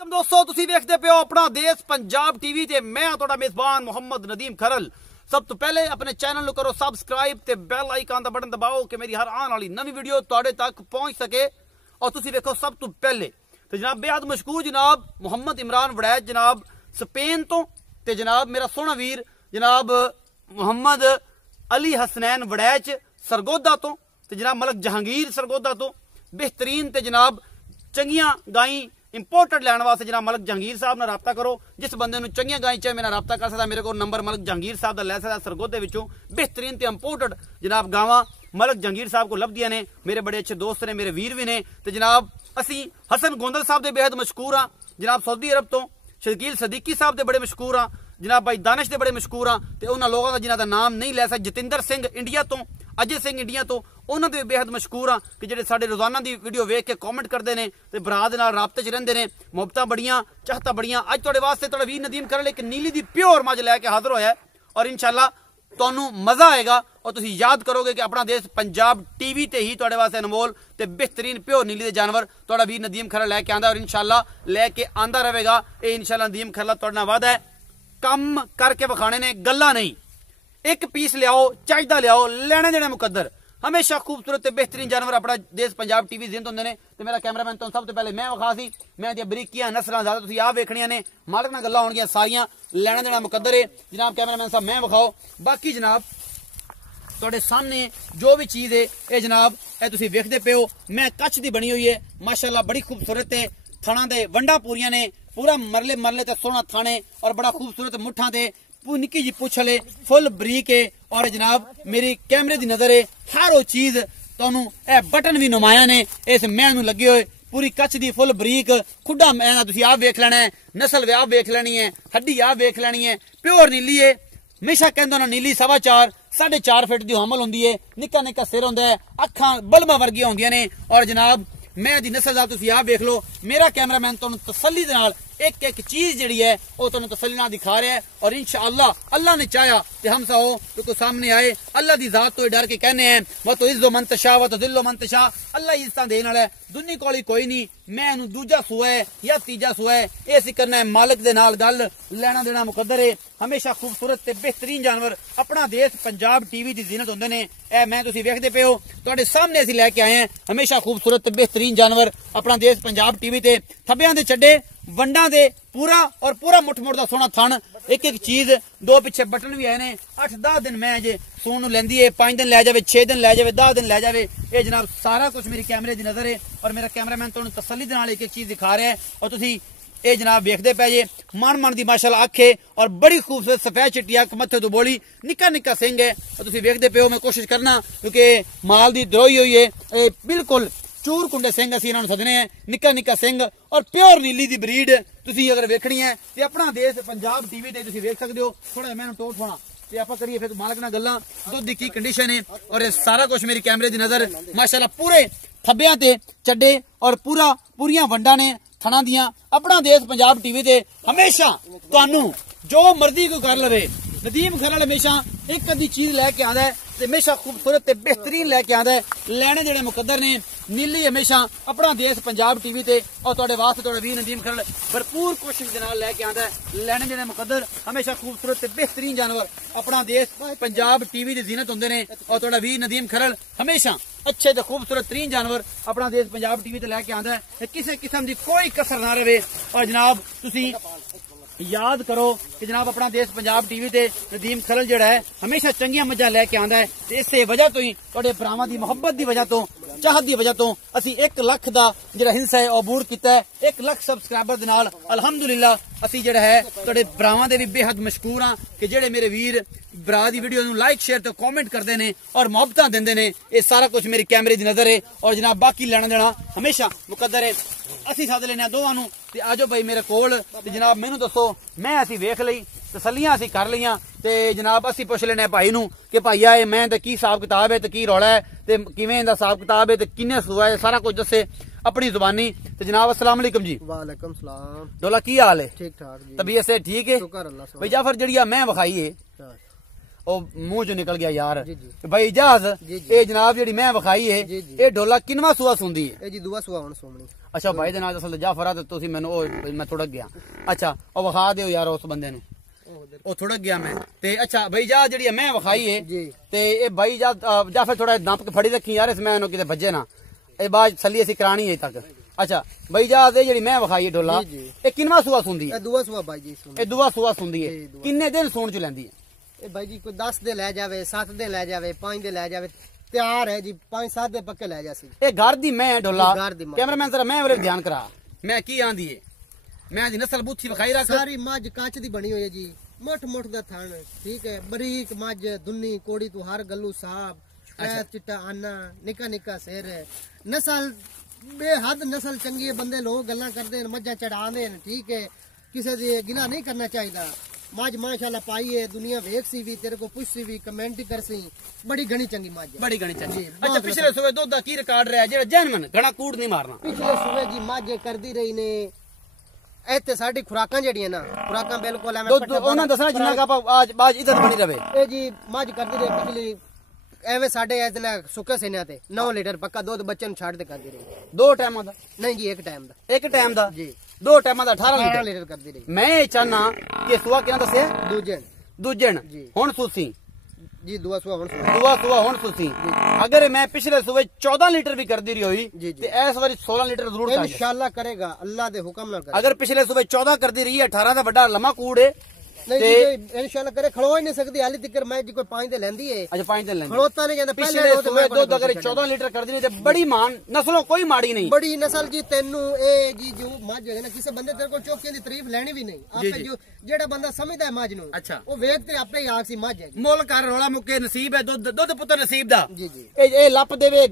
दोस्तों तुसी वेखदे पे हो अपना देश पंजाब टीवी ते मैं तुहाडा मेजबान मोहम्मद नदीम खरल। सब तो पहले अपने चैनल को करो सबसक्राइब ते बेल आइकन दा बटन दबाओ कि मेरी हर आने वाली नवी वीडियो तुहाडे तक पहुंच सके और तुसी वेखो सब तो पहले। तो जनाब बेहद मशहूर जनाब मोहम्मद इमरान वड़ैच जनाब स्पेन तो ते जनाब मेरा सोहना वीर जनाब मोहम्मद अली हसनैन वड़ैच सरगोदा तो ते जनाब मलक जहांगीर सरगोदा तो बेहतरीन ते जनाब चंगियां गाई इंपोर्टेड लैन वास्ते जनाब मलक जहांगीर साहब ने रबता करो। जिस बंदे नूं चंगियां गाई चाहे मेरा रबता कर सकता, मेरे को नंबर मलक जहांगीर साहब का लै सकता। सरगोदे विचों बेहतरीन ते इंपोर्टेड जनाब गावां मलक जहांगीर साहब को लभदियां ने। मेरे बड़े अच्छे दोस्त ने, मेरे वीर भी ने। तो जनाब असी हसन गोंदल साहब के बेहद मशहूर हाँ जनाब सऊदी अरब तो। शकील सदीकी साहब के बड़े मशहूर हाँ जनाब भाई दानिश के बड़े मशहूर हाँ। तो उन्होंने लोगों का जिन्हों का नाम नहीं लै सकते। जतिंदर सिंह इंडिया तो, अजय सिंह इंडिया तो, उन्होंने बेहद मशहूर हाँ कि जो साढ़े रोजाना की वीडियो वेख के कॉमेंट करते हैं तो भरा के नाल राबते च रहिंदे ने। मुहब्बतां बड़ियां चाहता बड़ियां। अज तुहाडे वास्ते तुहाडा वीर नदीम खरल एक नीली दी प्योर मज लैके हाजिर होया है और इंशाअल्लाह तुहानू मजा आएगा और तुसीं याद करोगे कि अपना देश पंजाब टीवी ते ही तुहाडे वास्ते अनमोल ते बेहतरीन प्योर नीली दे जानवर तुहाडा वीर नदीम खरल लैके आंदा और इंशाअल्लाह लैके आंदा रहेगा। ये इंशाअल्लाह नदीम खरल तुहाडे नाल वादा है, कम करके विखाने ने, गल्लां नहीं। एक पीस लियाओ, चाहिदा लियाओ, लेने देने मुकद्दर। हमेशा खूबसूरत बेहतरीन जानवर अपना देश पंजाब टीवी जिंद होंदे ने। ते मेरा कैमरामैन तो सब तो पहले मैं विखा सी, मैं दी बरीकियां नस्लां ज्यादा तुसीं आ वेखणियां ने। मालक नाल गल्लां होणगियां सारियां, लेना देना मुकद्दर है जनाब। कैमरामैन साहब मैं विखाओ। बाकी जनाब तुहाडे सामने जो भी चीज है ये जनाब ये तुसीं वेखदे पे हो, मैं कच्छ दी बनी हुई है माशाअल्लाह, बड़ी खूबसूरत है। थणा दे वंडा पूरियां ने, पूरा मरले मरले ते सोहना थाने और बड़ा खूबसूरत मुठा दे निकी जी पुछ ले फुल बरीक है। और जनाब मेरी कैमरे की नजर है हर वो चीज तुहानू ए बटन भी नुमाया ने इस मैं नू लगे हुए। पूरी कच्छ दी फुल बरीक खुडा मैं तुसीं आ वेख लेना है, नस्ल व्याह वेख लेनी है, हड्डी आ वेख लेनी है। प्योर नीली है। हमेशा कहंदे ना नीली 4.25 4.5 फीट की हमल होंदी है। निक्का निक्का सिर होंदा है, अखां बल्बा वर्गियां होंदियां ने। और जनाब मैं दी नस्ल दा तुसीं आ वेख लो। मेरा कैमरामैन तुहानू तसल्ली दे नाल एक एक चीज जिहड़ी है वो तुहानू तसल्ली नाल दिखा रहा है। और इंशाअल्लाह अल्लाह ने चाहा कि हम साओ तो सामने आए। अल्लाह दी जात तो डर के कहने हैं वो तो इज्जो मन तशा व तो दिलो मन तशा। अल्लाह इज्जतां देने वाला है, दुनी कोली कोई नहीं। मैं इहनू दूजा सूआ है या तीजा सूआ है ये सी करना है। मालिक दे नाल गल लेना देना मुकद्दर है। हमेशा खूबसूरत ते बेहतरीन जानवर अपना देश पंजाब टीवी की जीनत होंदे ने। ए मैं तुसीं वेखदे पे हो तुहाडे सामने असीं लैके आए हैं हमेशा खूबसूरत ते बेहतरीन जानवर अपना देश पंजाब टीवी ते। थब्बियां दे चड्डे वंडा दे पूरा और पूरा मुठ मुठ दा सोहना थन, एक एक चीज, दो पिछे बटन भी आए ने। 8-10 दिन मैं अजे सून लैंदी है, 5 दिन लै जावे, 6 दिन लै जावे, 10 दिन लै जावे। ये जनाब सारा कुछ मेरी कैमरे की नजर है और मेरा कैमरामैन तुहानू तसल्ली दे नाल एक एक चीज दिखा रहा है। और तुसीं ये जनाब वेखदे पे जे मन मन दी माशाअल्लाह अख है और बड़ी खूबसूरत सफेद चिट्टी अख, मत्थे तो बोली, निक्का निक्का सिंह है। और तुसीं वेखदे पे हो मैं कोशिश करना क्योंकि माल दी द्रोही हुई है। बिल्कुल चूर कुंडे सिंह असीं इन्हां नूं सदने हैं, निक्का निक्का सिंह और प्योर नीली दी ब्रीड तुसीं अगर वेखनी है तो अपना देश पंजाब टीवी ते तुसीं वेख सकदे हो। थोड़ा मैं टोट थोड़ा ते आपां करिए फिर मालक नाल गल्लां। दुध दी की कंडीशन है और ये सारा कुछ मेरी कैमरे दी नजर माशाअल्लाह। पूरे थब्बियां ते चड्डे और पूरियां वंडा ने थणा दियां। अपना देश पंजाब टीवी ते हमेशा तुहानू जो मर्जी कोई कर लवे नदीम खरल हमेशा एक अद्धी चीज लैके आंदा है ते हमेशा खूबसूरत ते बेहतरीन लैके आंदा है। लेने देने मुकद्दर ने। नीली हमेशा अपना देश पंजाब टीवी ते और तुहाडे वास्ते तुहाडा वीर नदीम खरल भरपूर कोशिश दे नाल लैके आंदा है। लेने देने मुकद्दर हमेशा खूबसूरत ते बेहतरीन जानवर अपना देश पंजाब टीवी दी जीनत होंदे ने। और तुहाडा वीर नदीम खरल हमेशा अच्छे ते खूबसूरत तरीन जानवर अपना देश पंजाब टीवी ते लैके आंदा है। किसी किस्म की कोई कसर ना रहे। और जनाब तुसीं याद करो कि जनाब अपना देश पंजाब टीवी ते नदीम खरल जिहड़ा है हमेशा चंगियां मज्जां लैके आंदा है। ते इसे वजह तो ही तुहाडे भरावां दी मुहब्बत दी वजह तो, चाहत दी वजह तो असीं 1 लाख दा जिहड़ा हिस्सा है अबूर कीता है। 1 लाख सबसक्राइबर दे नाल अल्हम्दुलिल्लाह असीं जिहड़ा है तुहाडे भरावां दे भी बेहद मशकूर हां कि जिहड़े मेरे वीर भरा दी वीडियो नूं लाइक शेयर ते कमेंट करदे ने और मुहब्बतां दिंदे ने। ये सारा कुछ मेरी कैमरे दी नजर है और जनाब बाकी लेना देना हमेशा मुकद्दर है। असीं सद लेने दोवां नूं ते आजो भाई मेरे कोल ते जनाब मैनू दसो। मैं असीं वेख लई तसल्लियां असीं कर लईयां ते जनाब असीं पुछ लेने भाई नूं कि भाई आए मैं ते की हिसाब किताब है ते की रौला है ते किवें दा हिसाब किताब है ते किन्ने सूआ है सारा कुछ दसे अपनी जुबानी। ते जनाब अस्सलाम वालेकुम जी। वालेकुम सलाम। डोला की हाल है? ठीक ठाक जी। तबीयत से ठीक है? शुक्र अल्लाह। भाई जाफर जड़िया मैं विखाई है मुंह चो निकल गया यार भाई इजाज ये जनाब जी मैं विखाई है ये डोला किनवा सूआ सुंदी है जी दूआ सूआ हुण सोमनी अच्छा भाई दे नाल असल जाफर आ ते तुसी मैनू मैं थोड़ा गया अच्छा ओ विखा दियो यार उस बंदे नु ओ थोड़ा गया मैं ते अच्छा भाई जा जेड़ी मैं विखाई है ते ए भाई जा जाफर थोड़ा दंप के फड़ी रखी यार इस मैं किते बजे ना ए बाज छली असी करानी है तक अच्छा भाई जा दे जेड़ी मैं विखाई है डोला ए किनवा सूआ सुंदी है दूआ सूआ भाई जी ए दूआ सूआ सुंदी है किन्ने दिन सूण च लैंदी है भाई जी कोई 10 दे ले जावे 7 दे ले जावे 5 दे ले जावे तैयार है जी 5-7 दे पक्के ले जासी ए घर दी मैं डोला कैमरामैन जरा मैं वाले ध्यान करा मैं की आंदी है मैं दी नस्ल बूथी विखाई रख सारी मज कांच दी बनी हुई है जी मोट मोट दा थान ठीक है बरीक मज दुन्नी कोड़ी तू हर गल्लू साहब चिट्टा आना निका निका सिर नस्ल बेहद नस्ल चंगी है बंदे लोग गल्लां करदे न मज्जा चढ़ांदे न ठीक है किसी दी गिला नहीं करना चाहिए मज माशाल्लाह पाई है दुनिया वेख सी भी तेरे को पुछ सी भी कमेंट कर सी बड़ी घनी चंगी मज बड़ी घनी चंगी अच्छा पिछले सुबह दुध दा की रिकॉर्ड रहा जेड़ा जेनवन घना कूड़ नहीं मारना पिछले सुबह जी मज करदी रही ने ऐते साडी खुराकां जेड़ियां ना खुराकां बिल्कुल एवें दुध ओना दसना जिन्ना का आज बाज इज्जत बनी रहे ए जी मज करदी रही पिछली एवें साडे ऐसे सुके सेना ते 9 लीटर पक्का दूध बच्चे नु छाड़ दे करदी रही 2 टाइम दा नहीं जी एक टाइम दा जी 2 टाइम दा 18 लीटर करदी रही मैं चाहना कि सुआ किना दसे दूजन हुन सुसी जी दुआ सुआ हुन सुसी अगर मैं पिछले सुबह 14 लीटर भी कर दी रही हुई ते इस बारी 16 लीटर जरूर इंशाल्लाह करेगा अल्लाह दे हुक्म नाल करेगा अगर पिछले सुबह 14 कर दी रही है 18 दा बड़ा लम्मा कूड़ है नहीं इंशाल्लाह करे खड़ो ही नहीं सकती हाली तक मैं जी कोई 5 दे लेंदी है अच्छा 5 दे लेंदी खड़ोता नहीं जांदा पिछले सुबह दूध अगर 14 लीटर कर दी ते बड़ी मान नस्लों कोई माड़ी नहीं बड़ी नस्ल जी तेनू ए जी जो मज है ना किसी बंदे तेरे को चौकियां दी तारीफ लेनी भी नहीं आपे जो जेड़ा बंदा समझदा है मज नु अच्छा वो वेख ते आपे ही आख सी मज है मोल कर रोला मुके नसीब है दूध पुत्र नसीब दा जी जी ए लप देवे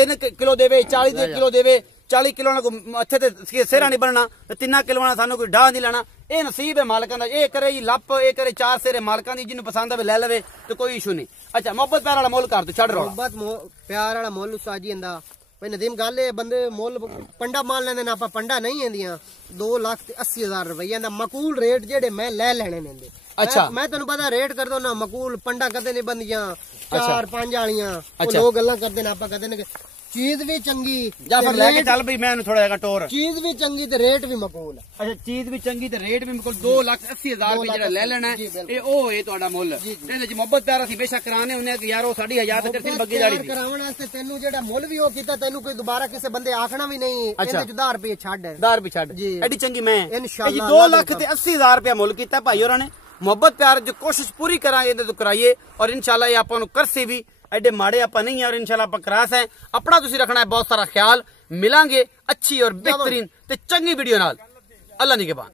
3 किलो देवे 40 किलो देवे 40 किलो ना को अच्छे ते सेरा नहीं बनना 3 किलो ना सानू कोई ढा नहीं लेना ये नसीब है मालकां दा ये करे जी लप ये करे 4 सेरे मालकां दी जिन्नू पसंद आवे ले लेवे तो कोई इशू नहीं अच्छा मोहब्बत प्यार वाला मोल कर तू छड़ रोला मोहब्बत प्यार वाला मोल साजी इंदा भाई नदीम गल है बंदे मोल पंडा मान लेंदे ना आपा पंडा नहीं आंदियां 2,80,000 रुपया दा मकूल रेट जेड़े मैं ले लेने ने अच्छा मैं तेन पता रेट कर दो ना मकूल पंडा कदे नहीं बंदियां 4-5 वालियां लोग गल्लां करदे ने आपा कदे ने चीज भी चंगी जाफर लेके चल भाई मैं थोड़ा जगह टोर चीज भी चंगी ते रेट भी मकबूल अच्छा चीज भी चंगी ते रेट भी मकबूल 2,80,000 रुपए जेड़ा ले लेना है ए ओ है ਤੁਹਾਡਾ ਮੁੱਲ ਇਹਦੇ ਚ ਮੁਹੱਬਤ ਪਿਆਰ ਅਸੀਂ ਬੇਸ਼ੱਕ ਕਰਾਣੇ ਹੁੰਨੇ ਕਿ ਯਾਰ ਉਹ ਸਾਡੀ ਹਯਾਤ ਤੇ ਬੱਗੀ ਜਾੜੀ ਦੀ ਕਰਾਉਣ ਵਾਸਤੇ ਤੈਨੂੰ ਜਿਹੜਾ ਮੁੱਲ ਵੀ ਉਹ ਕੀਤਾ ਤੈਨੂੰ ਕੋਈ ਦੁਬਾਰਾ ਕਿਸੇ ਬੰਦੇ ਆਖਣਾ ਵੀ ਨਹੀਂ ਇਹਦੇ ਚ 10 ਰੁਪਏ ਛੱਡ 10 ਰੁਪਏ ਛੱਡ ਐਡੀ ਚੰਗੀ ਮੈਂ ਇੰਸ਼ਾਅੱਲਾ 2,80,000 ਰੁਪਏ ਮੁੱਲ ਕੀਤਾ ਭਾਈ ਹੋਰਾਂ ਨੇ ਮੁਹੱਬਤ ਪਿਆਰ ਜੋ ਕੋਸ਼ਿਸ਼ ਪੂਰੀ ਕਰਾਂਗੇ ਇਹਦੇ ਤੋਂ ਕਰਾਈਏ ਔਰ ਇੰਸ਼ਾਅੱਲਾ ਇਹ ਆਪਾਂ ਨੂੰ ਕਰਸੀ ਵੀ एडे माड़े आप नहीं है और इंशाल्लाह आप क्रास है अपना तुसी रखना है बहुत सारा ख्याल मिलांगे अच्छी और बेहतरीन ते चंगी वीडियो नाल अल्लाह निगहबान।